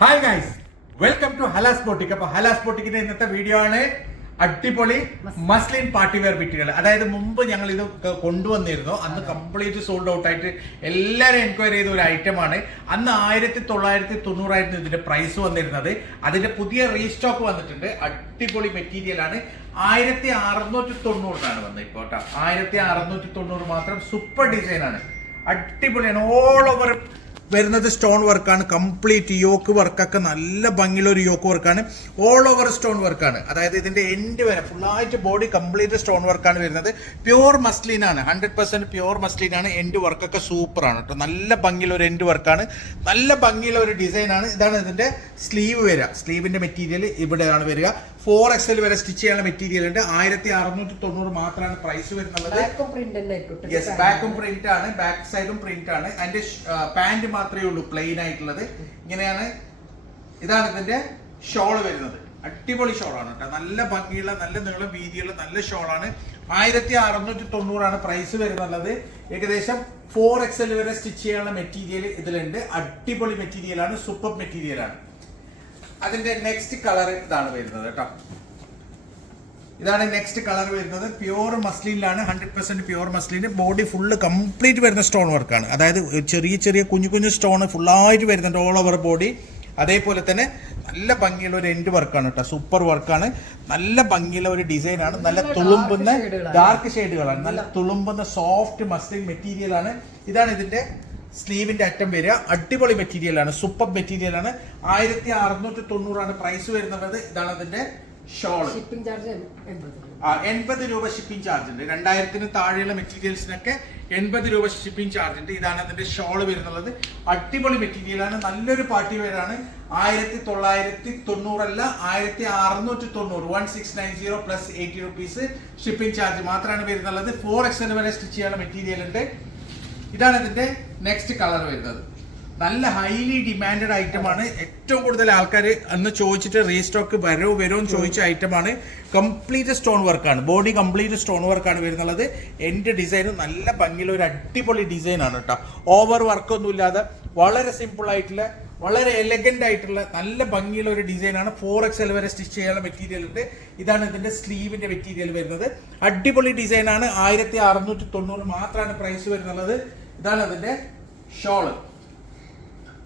Hi guys welcome to Halas boutique അപ്പൊ ഹലാസ് ബോട്ടിക്കിന്റെ ഇന്നത്തെ video ആണ് അടിപൊളി മസ്ലിൻ പാർട്ടി വെയർ ബിറ്റുകൾ അതായത് മുമ്പ് ഞങ്ങൾ ഇത് കൊണ്ടുവന്നിരുന്നു. അന്ന് കംപ്ലീറ്റ് സോൾഡ് ഔട്ട് ആയിട്ട് എല്ലാവരും എൻക്വയറി ചെയ്ത ഒരു ഐറ്റം ആണ്. അന്ന് ആയിരത്തി തൊള്ളായിരത്തി തൊണ്ണൂറായിരുന്നു ഇതിന്റെ പ്രൈസ് വന്നിരുന്നത്. അതിന്റെ പുതിയ റീസ്റ്റോക്ക് വന്നിട്ടുണ്ട്. അടിപൊളി മെറ്റീരിയൽ ആണ്. ആയിരത്തി അറുന്നൂറ്റി തൊണ്ണൂറിനാണ് വന്നത് ഇപ്പോൾ കേട്ടോ. ആയിരത്തി അറുന്നൂറ്റി തൊണ്ണൂറ് മാത്രം സൂപ്പർ ഡിസൈൻ ആണ്. അടിപൊളിയാണ്. ഓൾ ഓവർ വരുന്നത് സ്റ്റോൺ വർക്കാണ്. കംപ്ലീറ്റ് യോക്ക് വർക്കൊക്കെ നല്ല ഭംഗിയുള്ള ഒരു യോക്ക് വർക്കാണ്. ഓൾ ഓവർ സ്റ്റോൺ വർക്കാണ്. അതായത് ഇതിന്റെ എൻഡ് വരെ ഫുള്ളായിട്ട് ബോഡി കംപ്ലീറ്റ് സ്റ്റോൺ വർക്കാണ് വരുന്നത്. പ്യുവർ മസ്ലിനാണ് ഹൺഡ്രഡ് പെർസെന്റ് പ്യുവർ മസ്ലിനാണ് എൻഡ് വർക്കൊക്കെ സൂപ്പറാണ് കേട്ടോ നല്ല ഭംഗിയുള്ള ഒരു എൻഡ് വർക്കാണ് നല്ല ഭംഗിയുള്ള ഒരു ഡിസൈനാണ് ഇതാണ് ഇതിന്റെ സ്ലീവ് വരിക. സ്ലീവിന്റെ മെറ്റീരിയൽ ഇവിടെയാണ് വരിക. ഫോർ എക്സൽ വരെ സ്റ്റിച്ച് ചെയ്യാനുള്ള മെറ്റീരിയൽ ഉണ്ട്. ആയിരത്തി അറുന്നൂറ്റി തൊണ്ണൂറ് മാത്രമാണ് പ്രൈസ് വരുന്നത് ബാക്കും പ്രിന്റ് യെസ് ബാക്കും പ്രിന്റ് ആണ്. ബാക്ക് സൈഡും പ്രിന്റ് ആണ്. അതിന്റെ പാന്റ് മാത്രമേ ഉള്ളൂ പ്ലെയിൻ ആയിട്ടുള്ളത്. ഇങ്ങനെയാണ് ഇതാണ് ഇതിന്റെ ഷോൾ വരുന്നത്. അടിപൊളി ഷോൾ ആണ് കേട്ടോ. നല്ല ഭംഗിയുള്ള നല്ല നീളം വീതിയുള്ള നല്ല ഷോളാണ് ആയിരത്തി അറുന്നൂറ്റി തൊണ്ണൂറാണ് പ്രൈസ് വരുന്നുള്ളത്. ഏകദേശം ഫോർ എക്സൽ വരെ സ്റ്റിച്ച് ചെയ്യാനുള്ള മെറ്റീരിയൽ ഇതിലുണ്ട്. അടിപൊളി മെറ്റീരിയൽ ആണ്. സൂപ്പർ മെറ്റീരിയൽ ആണ്. അതിന്റെ നെക്സ്റ്റ് കളർ ഇതാണ് വരുന്നത് കേട്ടോ ഇതാണ് നെക്സ്റ്റ് കളർ വരുന്നത്. പ്യുവർ മസ്ലിനിലാണ് ഹൺഡ്രഡ് പെർസെന്റ് പ്യുവർ മസ്ലിന് ബോഡി ഫുള്ള് കംപ്ലീറ്റ് വരുന്ന സ്റ്റോൺ വർക്കാണ് അതായത് ചെറിയ ചെറിയ കുഞ്ഞു കുഞ്ഞു സ്റ്റോൺ ഫുള്ളായിട്ട് വരുന്നുണ്ട് ഓൾ ഓവർ ബോഡി അതേപോലെ തന്നെ നല്ല ഭംഗിയുള്ള ഒരു എൻഡ് വർക്കാണ് കേട്ടോ സൂപ്പർ വർക്കാണ് നല്ല ഭംഗിയുള്ള ഒരു ഡിസൈനാണ് നല്ല തുളുമ്പുന്ന. ഡാർക്ക് ഷെയ്ഡുകളാണ് നല്ല തുളുമ്പുന്ന സോഫ്റ്റ് മസ്ലിൻ മെറ്റീരിയലാണ് ഇതാണ് ഇതിന്റെ സ്ലീവിന്റെ അറ്റം വരിക. അടിപൊളി മെറ്റീരിയൽ ആണ്. സൂപ്പർ മെറ്റീരിയൽ ആണ്. ആയിരത്തി അറുന്നൂറ്റി തൊണ്ണൂറാണ് പ്രൈസ് വരുന്നത് ഇതാണ് അതിന്റെ ഷോൾ ഷിപ്പിംഗ് ചാർജ് എൺപത് രൂപ. ആ എൺപത് രൂപ ഷിപ്പിംഗ് ചാർജ് ഉണ്ട്. രണ്ടായിരത്തിന് താഴെയുള്ള മെറ്റീരിയൽസിനൊക്കെ എൺപത് രൂപ ഷിപ്പിംഗ് ചാർജ് ഉണ്ട്. ഇതാണ് അതിന്റെ ഷോൾ വരുന്നുള്ളത്. അടിപൊളി മെറ്റീരിയലാണ് നല്ലൊരു പാർട്ടി വെയർ ആണ്. ആയിരത്തി തൊള്ളായിരത്തി തൊണ്ണൂറല്ല ആയിരത്തി അറുന്നൂറ്റി തൊണ്ണൂറ് one six nine zero plus eighty rupees shipping charge മാത്രമാണ് വരുന്നുള്ളത്. ഫോർ എക്സൽ വരെ സ്റ്റിച്ച് ചെയ്യാനുള്ള മെറ്റീരിയൽ ഉണ്ട്. ഇതാണ് ഇതിന്റെ നെക്സ്റ്റ് കളർ വരുന്നത്. നല്ല ഹൈലി ഡിമാൻഡഡ് ഐറ്റമാണ് ഏറ്റവും കൂടുതൽ ആൾക്കാർ അന്ന് ചോദിച്ചിട്ട് റീസ്റ്റോക്ക് വരോ വരോ എന്ന് ചോദിച്ച ഐറ്റമാണ് കംപ്ലീറ്റ് സ്റ്റോൺ വർക്കാണ് ബോഡി കംപ്ലീറ്റ് സ്റ്റോൺ വർക്കാണ് വരുന്നുള്ളത്. എന്റെ ഡിസൈൻ നല്ല ഭംഗിയുള്ള ഒരു അടിപൊളി ഡിസൈൻ ആണ് കേട്ടോ ഓവർ വർക്കൊന്നും ഇല്ലാതെ വളരെ സിമ്പിൾ ആയിട്ടുള്ള വളരെ എലഗന്റ് ആയിട്ടുള്ള നല്ല ഭംഗിയുള്ള ഒരു ഡിസൈനാണ് ഫോർ എക്സ് വരെ സ്റ്റിച്ച് ചെയ്യാനുള്ള മെറ്റീരിയൽ ഉണ്ട്. ഇതാണ് ഇതിന്റെ സ്ലീവിന്റെ മെറ്റീരിയൽ വരുന്നത്. അടിപൊളി ഡിസൈനാണ് ആയിരത്തി അറുന്നൂറ്റി തൊണ്ണൂറ് മാത്രമാണ് പ്രൈസ് വരുന്നത് ഇതാണ് അതിന്റെ ഷോൾ.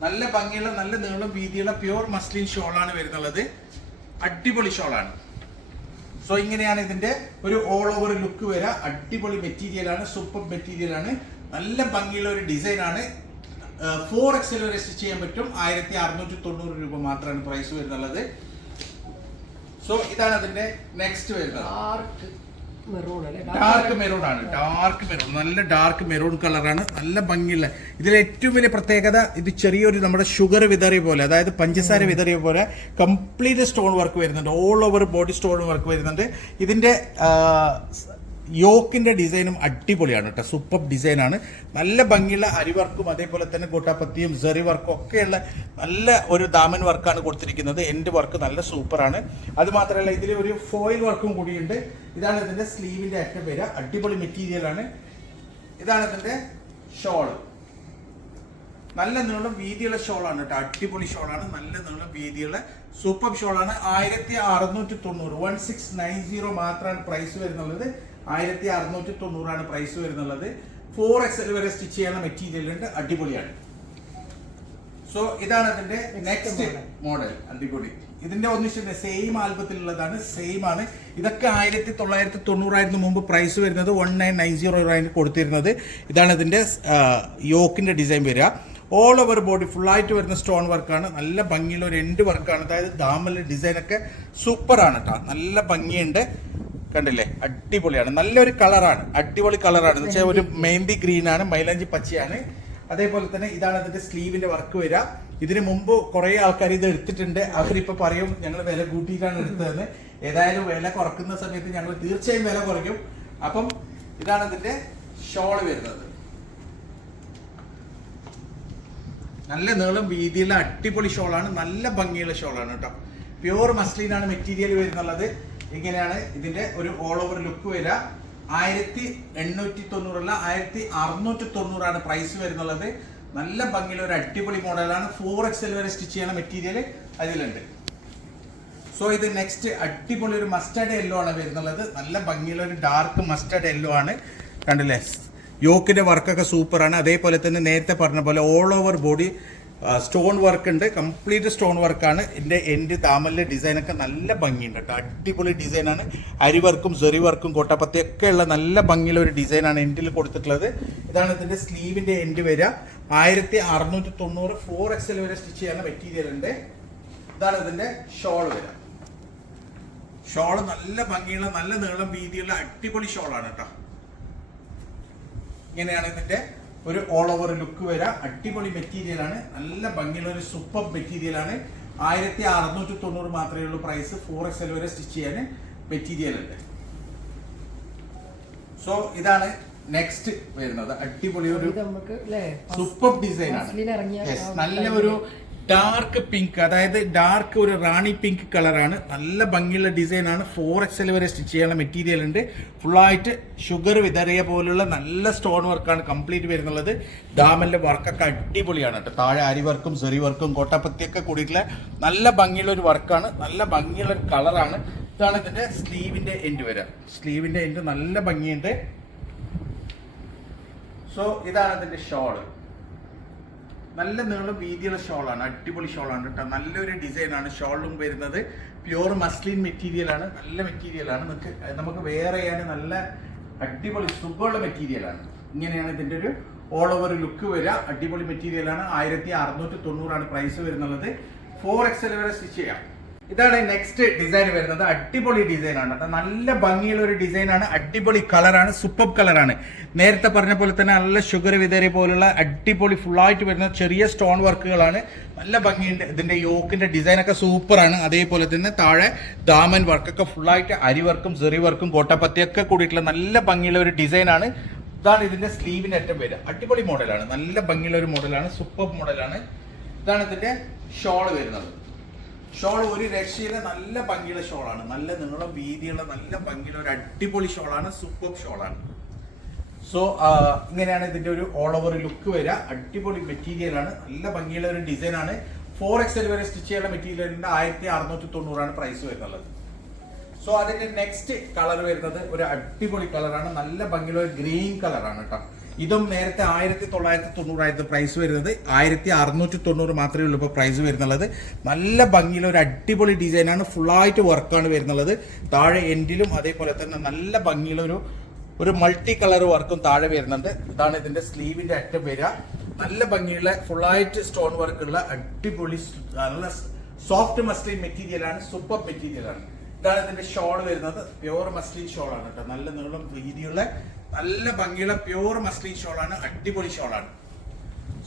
നല്ല ഭംഗിയുള്ള നല്ല നീളം വീതിയുള്ള പ്യുവർ മസ്ലിൻ ഷോളാണ് വരുന്നുള്ളത്. അടിപൊളി ഷോളാണ്. സോ ഇങ്ങനെയാണ് ഇതിന്റെ ഒരു ഓൾ ഓവർ ലുക്ക് വരിക. അടിപൊളി മെറ്റീരിയൽ ആണ് സൂപ്പർ മെറ്റീരിയൽ ആണ്. നല്ല ഭംഗിയുള്ള ഒരു ഡിസൈൻ ആണ്. ഫോർ എക്സൽ വരെ സ്റ്റിച്ച് ചെയ്യാൻ പറ്റും. ആയിരത്തി അറുന്നൂറ്റി തൊണ്ണൂറ് രൂപ മാത്രമാണ് പ്രൈസ് വരുന്നുള്ളത്. സോ ഇതാണ് അതിന്റെ നെക്സ്റ്റ് വരുന്നത്. ഡാർക്ക് മെറൂൺ ആണ്. ഡാർക്ക് മെറൂൺ നല്ല ഡാർക്ക് മെറൂൺ കളറാണ് നല്ല ഭംഗിയുള്ള. ഇതിൽ ഏറ്റവും വലിയ പ്രത്യേകത ഇത് ചെറിയൊരു നമ്മുടെ ഷുഗർ വിതറിയ പോലെ അതായത് പഞ്ചസാര വിതറിയ പോലെ കംപ്ലീറ്റ് സ്റ്റോൺ വർക്ക് വരുന്നുണ്ട്. All over body stone work വരുന്നുണ്ട്. ഇതിന്റെ യോക്കിന്റെ ഡിസൈനും അടിപൊളിയാണ് കേട്ടോ. സൂപ്പർ ഡിസൈനാണ്. നല്ല ഭംഗിയുള്ള അരിവർക്കും അതേപോലെ തന്നെ കൂട്ടാപ്പത്തിയും സെറി വർക്കും ഒക്കെയുള്ള നല്ല ഒരു ദാമൻ വർക്കാണ് കൊടുത്തിരിക്കുന്നത്. എന്റെ വർക്ക് നല്ല സൂപ്പറാണ്. അതുമാത്രമല്ല ഇതിൽ ഒരു ഫോയിൽ വർക്കും കൂടിയുണ്ട്. ഇതാണ് ഇതിന്റെ സ്ലീവിന്റെ അറ്റം പേര് അടിപൊളി മെറ്റീരിയലാണ് ഇതാണ് ഇതിന്റെ ഷോൾ നല്ല നീളം വീതിയുള്ള ഷോളാണ് കേട്ടോ. അടിപൊളി ഷോളാണ് നല്ല നീളം വീതിയുള്ള സൂപ്പർ ഷോളാണ് ആയിരത്തി അറുന്നൂറ്റി തൊണ്ണൂറ്. വൺ സിക്സ് നയൻ സീറോ മാത്രമാണ് പ്രൈസ് വരുന്നുള്ളത്. ആയിരത്തി അറുന്നൂറ്റി തൊണ്ണൂറാണ് പ്രൈസ് വരുന്നുള്ളത് ഫോർ എക്സ് വരെ സ്റ്റിച്ച് ചെയ്യുന്ന മെറ്റീരിയൽ ഉണ്ട്. അടിപൊളിയാണ്. സോ ഇതാണ് അതിന്റെ നെക്സ്റ്റ് മോഡൽ അടിപൊളി. ഇതിന്റെ ഒന്നിച്ചിട്ട് സെയിം ആൽബത്തിലുള്ളതാണ് സെയിം ആണ്. ഇതൊക്കെ ആയിരത്തി തൊള്ളായിരത്തി തൊണ്ണൂറായിരുന്നു മുമ്പ് പ്രൈസ് വരുന്നത്. വൺ നയൻ നയൻ സീറോ ആയിരുന്നു കൊടുത്തിരുന്നത്. ഇതാണ് ഇതിന്റെ യോക്കിന്റെ ഡിസൈൻ വരിക. ഓൾ ഓവർ ബോഡി ഫുള്ളായിട്ട് വരുന്ന സ്റ്റോൺ വർക്കാണ് നല്ല ഭംഗിയുള്ള ഒരു എൻഡ് വർക്കാണ് അതായത് ദാമൽ ഡിസൈനൊക്കെ സൂപ്പറാണ് കേട്ടോ നല്ല ഭംഗിയുണ്ട്. കണ്ടില്ലേ? അടിപൊളിയാണ്. നല്ലൊരു കളറാണ്. അടിപൊളി കളറാണ്. എന്ന് വെച്ചാൽ ഒരു മെഹന്തി ഗ്രീനാണ് മൈലാഞ്ചി പച്ചയാണ്. അതേപോലെ തന്നെ ഇതാണ് അതിന്റെ സ്ലീവിന്റെ വർക്ക് വരിക. ഇതിന് മുമ്പ് കുറെ ആൾക്കാർ ഇത് എടുത്തിട്ടുണ്ട്. അവരിപ്പോ പറയും ഞങ്ങൾ വില കൂട്ടിയിട്ടാണ് എടുത്തതെന്ന്. ഏതായാലും വില കുറക്കുന്ന സമയത്ത് ഞങ്ങൾ തീർച്ചയായും വില കുറയ്ക്കും. അപ്പം ഇതാണ് ഇതിന്റെ ഷോൾ വരുന്നത്. നല്ല നീളം വീതിയുള്ള അടിപൊളി ഷോളാണ് നല്ല ഭംഗിയുള്ള ഷോളാണ് കേട്ടോ. പ്യുവർ മസ്ലിനാണ് മെറ്റീരിയൽ വരുന്നുള്ളത്. ഇങ്ങനെയാണ് ഇതിന്റെ ഒരു ഓൾ ഓവർ ലുക്ക് വരിക. ആയിരത്തി എണ്ണൂറ്റി തൊണ്ണൂറല്ല ആയിരത്തി അറുന്നൂറ്റി തൊണ്ണൂറാണ് പ്രൈസ് വരുന്നുള്ളത്. നല്ല ഭംഗിയുള്ള ഒരു അടിപൊളി മോഡലാണ് ഫോർ എക്സൽ വരെ സ്റ്റിച്ച് ചെയ്യുന്ന മെറ്റീരിയൽ അതിലുണ്ട്. സോ ഇത് നെക്സ്റ്റ് അടിപൊളി ഒരു മസ്റ്റേഡ് യെല്ലോ ആണ് വരുന്നുള്ളത്. നല്ല ഭംഗിയുള്ള ഒരു ഡാർക്ക് മസ്റ്റേഡ് യെല്ലോ ആണ്. കണ്ടില്ലേ? യോക്കിന്റെ വർക്കൊക്കെ സൂപ്പറാണ് അതേപോലെ തന്നെ നേരത്തെ പറഞ്ഞ പോലെ all over body stone work ഉണ്ട്. കംപ്ലീറ്റ് സ്റ്റോൺ വർക്കാണ് ഇതിന്റെ എൻഡ് താമലിലെ ഡിസൈനൊക്കെ നല്ല ഭംഗിയുണ്ട് കേട്ടോ. അടിപൊളി ഡിസൈനാണ് അരി വർക്കും സെറി വർക്കും കോട്ടപ്പത്തിയൊക്കെ ഉള്ള നല്ല ഭംഗിയുള്ള ഒരു ഡിസൈനാണ് എൻഡിൽ കൊടുത്തിട്ടുള്ളത്. ഇതാണ് ഇതിന്റെ സ്ലീവിന്റെ എൻഡ് വരിക. ആയിരത്തി അറുന്നൂറ്റി തൊണ്ണൂറ് ഫോർ എക്സൽ വരെ സ്റ്റിച്ച് ചെയ്യാൻ മെറ്റീരിയൽ ഉണ്ട്. ഇതാണ് ഇതിന്റെ ഷോൾ വരിക. ഷോൾ നല്ല ഭംഗിയുള്ള നല്ല നീളം വീതിയുള്ള അടിപൊളി ഷോളാണ് കേട്ടോ. ഇങ്ങനെയാണ് ഇതിന്റെ ഒരു ഓൾ ഓവർ ലുക്ക് വരാം. അടിപൊളി മെറ്റീരിയലാണ് നല്ല ഭംഗിയുള്ള ഒരു സൂപ്പർ മെറ്റീരിയലാണ് ആയിരത്തി അറുന്നൂറ്റി തൊണ്ണൂറ് മാത്രമേ ഉള്ളൂ പ്രൈസ് ഫോർ എക്സ് എൽ വരെ സ്റ്റിച്ച് ചെയ്യാൻ മെറ്റീരിയൽ ഉണ്ട്. സോ ഇതാണ് നെക്സ്റ്റ് വരുന്നത്. അടിപൊളി ഒരു സൂപ്പർ ഡിസൈൻ ആണ്. നല്ല ഒരു ഡാർക്ക് പിങ്ക് അതായത് ഡാർക്ക് ഒരു റാണി പിങ്ക് കളറാണ് നല്ല ഭംഗിയുള്ള ഡിസൈനാണ് ഫോർ എക്സൽ വരെ സ്റ്റിച്ച് ചെയ്യാനുള്ള മെറ്റീരിയൽ ഉണ്ട്. ഫുള്ളായിട്ട് ഷുഗർ വിതറിയ പോലുള്ള നല്ല സ്റ്റോൺ വർക്കാണ് കംപ്ലീറ്റ് വരുന്നുള്ളത്. ഡാമലിന്റെ വർക്കൊക്കെ അടിപൊളിയാണ് കേട്ടോ. താഴെ അരി വർക്കും സെറി വർക്കും കോട്ടപ്പത്തിയൊക്കെ കൂടിയിട്ടുള്ള നല്ല ഭംഗിയുള്ള ഒരു വർക്കാണ് നല്ല ഭംഗിയുള്ള ഒരു കളറാണ് ഇതാണ് ഇതിന്റെ സ്ലീവിന്റെ എൻഡ് വരിക. സ്ലീവിന്റെ എൻഡ് നല്ല ഭംഗിയുണ്ട്. സോ ഇതാണ് ഇതിന്റെ ഷോൾ നല്ല നീളം വീതിയുള്ള ഷോളാണ് അടിപൊളി ഷോളാണ് കേട്ടോ. നല്ലൊരു ഡിസൈനാണ് ഷോളും വരുന്നത് പ്യൂർ മസ്ലിൻ മെറ്റീരിയൽ ആണ്. നല്ല മെറ്റീരിയൽ ആണ്. നമുക്ക് നമുക്ക് വേറെ ചെയ്യാൻ നല്ല അടിപൊളി സുഖമുള്ള മെറ്റീരിയൽ ആണ്. ഇങ്ങനെയാണ് ഇതിന്റെ ഒരു ഓൾ ഓവർ ലുക്ക് വരിക. അടിപൊളി മെറ്റീരിയൽ ആണ്. ആയിരത്തി അറുന്നൂറ്റി തൊണ്ണൂറാണ് പ്രൈസ് വരുന്നത് ഫോർ എക്സൽ വരെ സ്റ്റിച്ച് ചെയ്യാം. ഇതാണ് നെക്സ്റ്റ് ഡിസൈൻ വരുന്നത്. അടിപൊളി കേട്ടോ. നല്ല ഭംഗിയുള്ള ഒരു ഡിസൈൻ ആണ്. അടിപൊളി കളറാണ് സൂപ്പർ കളറാണ് നേരത്തെ പറഞ്ഞ പോലെ തന്നെ നല്ല ഷുഗർ വിതറി പോലുള്ള അടിപൊളി ഫുള്ളായിട്ട് വരുന്ന ചെറിയ സ്റ്റോൺ വർക്കുകളാണ് നല്ല ഭംഗിയുണ്ട്. ഇതിന്റെ യോക്കിന്റെ ഡിസൈൻ ഒക്കെ സൂപ്പറാണ് അതേപോലെ തന്നെ താഴെ ദാമൻ വർക്കൊക്കെ ഫുള്ളായിട്ട് അരി വർക്കും സെറി വർക്കും കോട്ടപ്പത്തിയൊക്കെ കൂടിയിട്ടുള്ള നല്ല ഭംഗിയുള്ള ഒരു ഡിസൈനാണ് ഇതാണ് ഇതിന്റെ സ്ലീവിന്റെ അറ്റം വരിക അടിപൊളി മോഡലാണ് നല്ല ഭംഗിയുള്ള ഒരു മോഡലാണ് സൂപ്പർ മോഡലാണ് ഇതാണ് ഇതിന്റെ ഷോൾ വരുന്നത്. ഷോൾ ഒരു രക്ഷയിലെ നല്ല ഭംഗിയുള്ള ഷോളാണ്. നല്ല നീളം വീതിയുള്ള നല്ല ഭംഗിയുള്ള ഒരു അടിപൊളി ഷോളാണ് സൂപ്പർ ഷോളാണ്. സോ ഇങ്ങനെയാണ് ഇതിന്റെ ഒരു ഓൾ ഓവർ ലുക്ക് വരിക. അടിപൊളി മെറ്റീരിയൽ ആണ്. നല്ല ഭംഗിയുള്ള ഒരു ഡിസൈൻ ആണ്. ഫോർ എക്സൽ വരെ സ്റ്റിച്ച് ചെയ്യാനുള്ള മെറ്റീരിയലിന്റെ ആയിരത്തി അറുന്നൂറ്റി തൊണ്ണൂറാണ് പ്രൈസ് വരുന്നത്. സോ അതിന്റെ നെക്സ്റ്റ് കളർ വരുന്നത് ഒരു അടിപൊളി കളറാണ് നല്ല ഭംഗിയുള്ള ഒരു ഗ്രീൻ കളറാണ് കേട്ടോ ഇതും നേരത്തെ ആയിരത്തി തൊള്ളായിരത്തി തൊണ്ണൂറായിരുന്നു പ്രൈസ് വരുന്നത്. ആയിരത്തി അറുന്നൂറ്റി തൊണ്ണൂറ് മാത്രമേ ഉള്ളൂ ഇപ്പോൾ പ്രൈസ് വരുന്നുള്ളത്. നല്ല ഭംഗിയിൽ ഒരു അടിപൊളി ഡിസൈനാണ് ഫുള്ളായിട്ട് വർക്കാണ് വരുന്നുള്ളത്. താഴെ എൻഡിലും അതേപോലെ തന്നെ നല്ല ഭംഗിയിലൊരു ഒരു മൾട്ടി കളർ വർക്കും താഴെ വരുന്നുണ്ട്. ഇതാണ് ഇതിന്റെ സ്ലീവിന്റെ അറ്റം വരിക. നല്ല ഭംഗിയുള്ള ഫുള്ളായിട്ട് സ്റ്റോൺ വർക്കുള്ള അടിപൊളി നല്ല സോഫ്റ്റ് മസ്ലിൻ മെറ്റീരിയലാണ് സൂപ്പർ മെറ്റീരിയൽ ആണ്. ഇതാണ് ഇതിന്റെ ഷോൾ വരുന്നത്. പ്യുവർ മസ്ലിൻ ഷോൾ ആണ് കേട്ടോ. നല്ല നീളം വീതിയുള്ള നല്ല ഭംഗിയുള്ള പ്യുവർ മസ്ലിൻ ഷോൾ ആണ്. അടിപൊളി ഷോൾ ആണ്.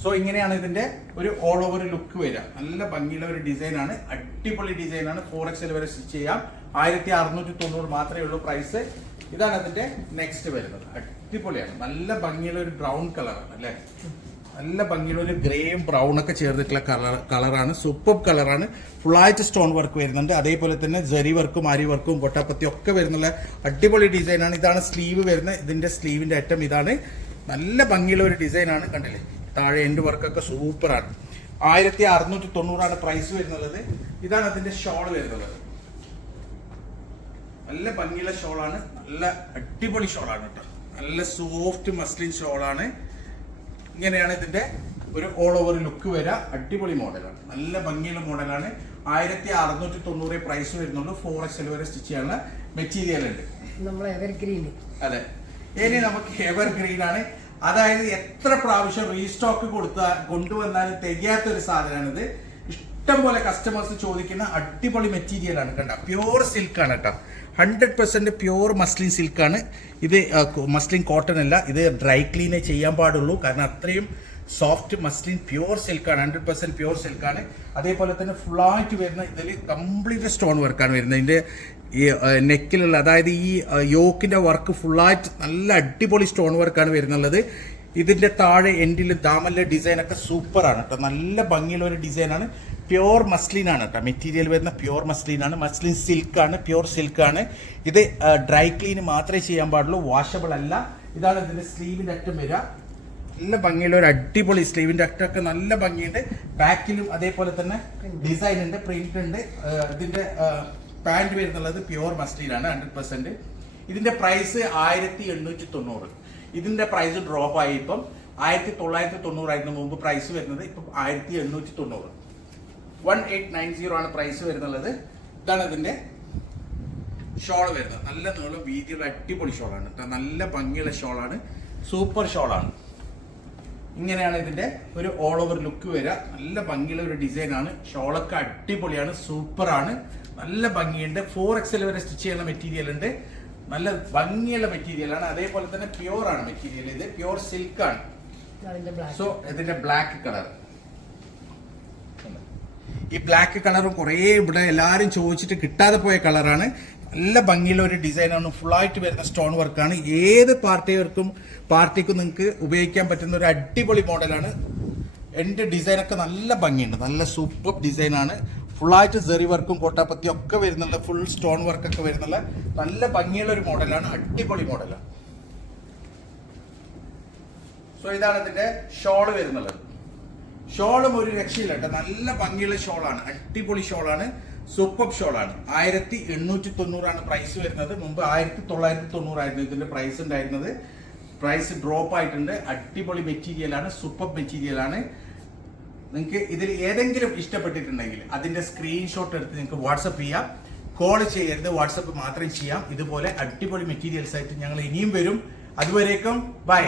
സോ ഇങ്ങനെയാണ് ഇതിന്റെ ഒരു ഓൾ ഓവർ ലുക്ക് വരിക. നല്ല ഭംഗിയുള്ള ഒരു ഡിസൈൻ ആണ്. അടിപൊളി ഡിസൈൻ ആണ്. ഫോർ എക്സൽ വരെ സ്റ്റിച്ച് ചെയ്യാം. ആയിരത്തി അറുന്നൂറ്റി തൊണ്ണൂറ് മാത്രമേ ഉള്ളൂ പ്രൈസ് ഇതാണ് അതിന്റെ നെക്സ്റ്റ് വരുന്നത്. അടിപൊളിയാണ്. നല്ല ഭംഗിയുള്ള ഒരു ബ്രൗൺ കളറാണ് അല്ലേ? നല്ല ഭംഗിയുള്ള ഒരു ഗ്രേയും ബ്രൗൺ ഒക്കെ ചേർന്നിട്ടുള്ള കളർ കളറാണ് സൂപ്പർ കളറാണ് ആയിട്ട് സ്റ്റോൺ വർക്ക് വരുന്നുണ്ട്. അതേപോലെ തന്നെ ജരി വർക്കും അരി വർക്കും കൊട്ടാപ്പത്തി ഒക്കെ വരുന്നുള്ള അടിപൊളി ഡിസൈനാണ് ഇതാണ് സ്ലീവ് വരുന്ന ഇതിന്റെ സ്ലീവിന്റെ അറ്റം ഇതാണ് നല്ല ഭംഗിയുള്ള ഒരു ഡിസൈനാണ് കണ്ടില്ലേ? താഴെ എൻഡ് വർക്കൊക്കെ സൂപ്പറാണ് ആയിരത്തി അറുന്നൂറ്റി തൊണ്ണൂറാണ് പ്രൈസ് വരുന്നത് ഇതാണ് അതിന്റെ ഷോൾ വരുന്നത്. നല്ല ഭംഗിയുള്ള ഷോളാണ് നല്ല അടിപൊളി ഷോളാണ് കേട്ടോ നല്ല സോഫ്റ്റ് മസ്ലിൻ ഷോളാണ് ഇങ്ങനെയാണ് ഇതിന്റെ ഒരു ഓൾ ഓവർ ലുക്ക് വരിക അടിപൊളി മോഡലാണ്. നല്ല ഭംഗിയുള്ള മോഡലാണ്. ആയിരത്തി അറുന്നൂറ്റി തൊണ്ണൂറ് പ്രൈസ് വരുന്നുണ്ട്. ഫോർ എക്സ് വരെ സ്റ്റിച്ച് ചെയ്യാനുള്ള മെറ്റീരിയൽ ഉണ്ട്. നമ്മൾ എവർഗ്രീൻ അതെ. ഇനി നമുക്ക് എവർ ഗ്രീൻ ആണ്. അതായത് എത്ര പ്രാവശ്യം റീസ്റ്റോക്ക് കൊടുത്ത കൊണ്ടുവന്നാലും തികയാത്ത ഒരു സാധനമാണിത്. ഇഷ്ടം പോലെ കസ്റ്റമേഴ്സ് ചോദിക്കുന്ന അടിപൊളി മെറ്റീരിയൽ ആണ്. കണ്ട? പ്യൂർ സിൽക്ക് ആണ് കേട്ടോ. ഹൺഡ്രഡ് പെർസെന്റ് പ്യൂർ മസ്ലിൻ സിൽക്കാണ് ഇത് മസ്ലിൻ കോട്ടൺ അല്ല. ഇത് ഡ്രൈ ക്ലീനേ ചെയ്യാൻ പാടുള്ളൂ. കാരണം അത്രയും സോഫ്റ്റ് മസ്ലിൻ പ്യൂർ സിൽക്കാണ് ഹൺഡ്രഡ് പെർസെന്റ് പ്യൂർ സിൽക്കാണ് അതേപോലെ തന്നെ ഫുള്ളായിട്ട് വരുന്ന ഇതിൽ കംപ്ലീറ്റ് സ്റ്റോൺ വർക്കാണ് വരുന്നത്. ഇതിന്റെ ഈ നെക്കിലുള്ള അതായത് ഈ യോക്കിന്റെ വർക്ക് ഫുള്ളായിട്ട് നല്ല അടിപൊളി സ്റ്റോൺ വർക്കാണ് വരുന്നുള്ളത്. ഇതിന്റെ താഴെ എൻഡിൽ ദാമല്ല ഡിസൈനൊക്കെ സൂപ്പറാണ് കേട്ടോ. നല്ല ഭംഗിയുള്ള ഒരു ഡിസൈനാണ് പ്യോർ മസ്ലിൻ ആണ് കേട്ടോ. മെറ്റീരിയൽ വരുന്ന പ്യോർ മസ്ലിൻ ആണ് മസ്ലിൻ സിൽക്ക് ആണ് പ്യോർ സിൽക്ക് ആണ് ഇത് ഡ്രൈ ക്ലീൻ മാത്രമേ ചെയ്യാൻ പാടുള്ളൂ. വാഷബിൾ അല്ല. ഇതാണ് ഇതിന്റെ സ്ലീവിന്റെ അറ്റം വരിക. നല്ല ഭംഗിയുള്ള ഒരു അടിപൊളി സ്ലീവിന്റെ അറ്റൊക്കെ നല്ല ഭംഗിയുണ്ട്. ബാക്കിലും അതേപോലെ തന്നെ ഡിസൈൻ ഉണ്ട് പ്രിന്റ് ഉണ്ട്. ഇതിന്റെ പാന്റ് വരുന്നുള്ളത് മസ്ലിൻ ആണ് ഹൺഡ്രഡ് പെർസെന്റ്. ഇതിന്റെ പ്രൈസ് ആയിരത്തി എണ്ണൂറ്റി തൊണ്ണൂറ് ഇതിന്റെ പ്രൈസ് ഡ്രോപ്പ് ആയി ഇപ്പം. ആയിരത്തി തൊള്ളായിരത്തി തൊണ്ണൂറായിരുന്നു മുമ്പ് പ്രൈസ് വരുന്നത്. ഇപ്പം ആയിരത്തി എണ്ണൂറ്റി തൊണ്ണൂറ് വൺ എയ്റ്റ് നയൻ സീറോ ആണ് പ്രൈസ് വരുന്നുള്ളത്. ഇതാണ് ഇതിന്റെ ഷോൾ വരുന്നത്. നല്ല നീളം വീതിയുള്ള അടിപൊളി ഷോളാണ് കേട്ടോ നല്ല ഭംഗിയുള്ള ഷോളാണ് സൂപ്പർ ഷോളാണ് ഇങ്ങനെയാണ് ഇതിന്റെ ഒരു ഓൾ ഓവർ ലുക്ക് വരിക. നല്ല ഭംഗിയുള്ള ഒരു ഡിസൈൻ ആണ്. ഷോളൊക്കെ അടിപൊളിയാണ് സൂപ്പറാണ് നല്ല ഭംഗിയുണ്ട്. ഫോർ എക്സൽ വരെ സ്റ്റിച്ച് ചെയ്യുന്ന മെറ്റീരിയൽ ഉണ്ട്. നല്ല ഭംഗിയുള്ള മെറ്റീരിയൽ ആണ്. അതേപോലെ തന്നെ പ്യുവർ ആണ് മെറ്റീരിയൽ ഇത്. പ്യുവർ സിൽക്ക് ആണ്. സോ ഇതിന്റെ ബ്ലാക്ക് കളർ ഈ ബ്ലാക്ക് കളർ കുറേ ഇവിടെ എല്ലാവരും ചോദിച്ചിട്ട് കിട്ടാതെ പോയ കളറാണ് നല്ല ഭംഗിയുള്ള ഒരു ഡിസൈനാണ് ഫുള്ളായിട്ട് വരുന്ന സ്റ്റോൺ വർക്കാണ് ഏത് പാർട്ടിവർക്കും പാർട്ടിക്കും നിങ്ങൾക്ക് ഉപയോഗിക്കാൻ പറ്റുന്ന ഒരു അടിപൊളി മോഡലാണ് എന്റെ ഡിസൈനൊക്കെ നല്ല ഭംഗിയുണ്ട്. നല്ല സൂപ്പർ ഡിസൈനാണ് ഫുള്ളായിട്ട് ജെറി വർക്കും കോട്ടാപ്പത്തി ഒക്കെ വരുന്നുള്ള ഫുൾ സ്റ്റോൺ വർക്കൊക്കെ വരുന്നുള്ള നല്ല ഭംഗിയുള്ള ഒരു മോഡലാണ് അടിപൊളി മോഡലാണ് സോ ഇതാണ് ഇതിന്റെ ഷോൾ വരുന്നുള്ളത് ഷോളും ഒരു രക്ഷയില്ല കേട്ടോ. നല്ല ഭംഗിയുള്ള ഷോളാണ്. അടിപൊളി ഷോളാണ്. സൂപ്പർ ഷോളാണ്. ആയിരത്തി എണ്ണൂറ്റി തൊണ്ണൂറാണ് പ്രൈസ് വരുന്നത്. മുമ്പ് ആയിരത്തി തൊള്ളായിരത്തി തൊണ്ണൂറായിരുന്നു ഇതിന്റെ പ്രൈസ് ഉണ്ടായിരുന്നത്. പ്രൈസ് ഡ്രോപ്പ് ആയിട്ടുണ്ട്. അടിപൊളി മെറ്റീരിയലാണ് സൂപ്പർ മെറ്റീരിയലാണ് നിങ്ങൾക്ക് ഇതിൽ ഏതെങ്കിലും ഇഷ്ടപ്പെട്ടിട്ടുണ്ടെങ്കിൽ അതിന്റെ സ്ക്രീൻഷോട്ട് എടുത്ത് നിങ്ങൾക്ക് വാട്സപ്പ് ചെയ്യാം. കോൾ ചെയ്യരുത്. വാട്സപ്പ് മാത്രം ചെയ്യാം. ഇതുപോലെ അടിപൊളി മെറ്റീരിയൽസ് ആയിട്ട് ഞങ്ങൾ ഇനിയും വരും. അതുവരേക്കും ബൈ